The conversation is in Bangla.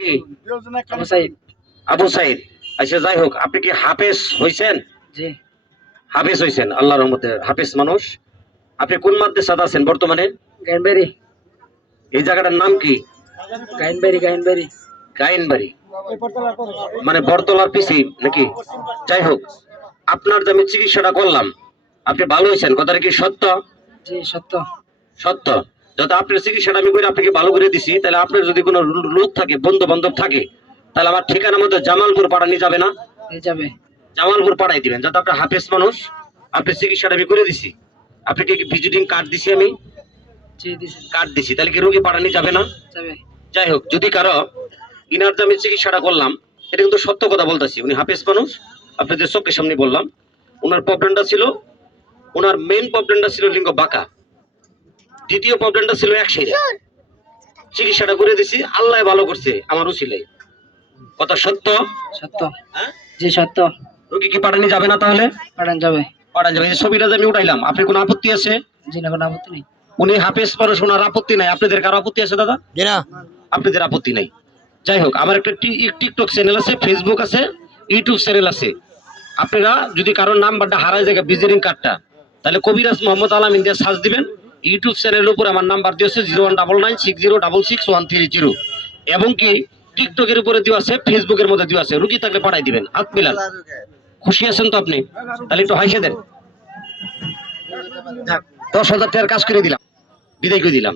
কি? আবু সাইদ। আবু সাইদ। আচ্ছা যাই হোক, আপনি কি হাফেজ হইছেন? জি। হাফেজ হইছেন, আল্লাহর রহমতে হাফেজ মানুষ। আপনি কোন মাদ্রাসাতে আছেন বর্তমানে? গাইনবাড়ি। এই জায়গাটার নাম কি? গাইনবাড়ি। গাইনবাড়ি। গাইনবাড়ি, মানে বরতলার পিছি নাকি? যাই হোক, আপনার যে আমি চিকিৎসাটা করলাম, আপনি ভালো হয়েছেন, কথাটা কি সত্য? জি সত্য। সত্য। যত আপনার চিকিৎসাটা আমি করে আপনাকে ভালো করে দিছি, তাহলে আপনার যদি কোনো লোক থাকে, বন্ধু বান্ধব থাকে, তাহলে আমার ঠিকানার মধ্যে জামালপুর পাড়া নিয়ে যাবে না? এই যাবে। জামালপুর পাড়ায় দিবেন, যাতে আপনার হাফেজ মানুষ। আপনার চিকিৎসাটা আমি করে দিছি। আপনাকে কি ভিজিটিং কার্ড দিছি আমি? জি দিছে। কার্ড দিছি, তাহলে কি রোগী পাড়া নিয়ে যাবে না? যাবে। যাই হোক, যদি কারো ইনার যে আমি চিকিৎসাটা করলাম, এটা কিন্তু সত্য কথা বলতেছি, উনি হাফেজ মানুষ, আপনাদের চোখের সামনে বললাম। ওনার প্রবলেমটা ছিল, ওনার মেইন প্রবলেমটা ছিল লিঙ্গ বাঁকা, দ্বিতীয় প্রবলেমটা ছিল এক শিরা। চিকিৎসাটা করে দিছি, আল্লাহ ভালো করছে আমার উসিলাই। কথা সত্য? সত্য। হ্যাঁ? জি সত্য। রোগী কি পাঠানি যাবে না তাহলে? পাঠান যাবে। পাঠান যাবে। এই যে ছবিটা যে আমি উঠাইলাম, আপনি কোনো আপত্তি আছে? জি না, কোনো আপত্তি নেই। উনি হাফেজ মানুষ, ওনার আপত্তি নাই। আপনাদের কারো আপত্তি আছে দাদা? জি না। আপনাদের আপত্তি নাই। যাই হোক, আমার একটা টিকটক চ্যানেল আছে, ফেসবুক আছে, ইউটিউব চ্যানেল আছে। আপনারা যদি কারোর নাম্বারটা হারায় যায়, ভিজিটিং কার্ডটা, তাহলে কবিরাজ মোহাম্মদ আলাম ইন্ডিয়া সার্চ দিবেন। ইউটিউব চ্যানেলের উপর আমার নাম্বার দিয়েছে 0199606630, এবং কি টিকটকের উপরে দেওয়া আছে, ফেসবুকের মধ্যে দেওয়া আছে। রুগী থাকলে পাঠাই দিবেন, হাত মিলান। খুশি আছেন তো আপনি? তাহলে একটু হাসে দেন। 10,000 টাকার কাজ করে দিলাম, বিদায় করে দিলাম।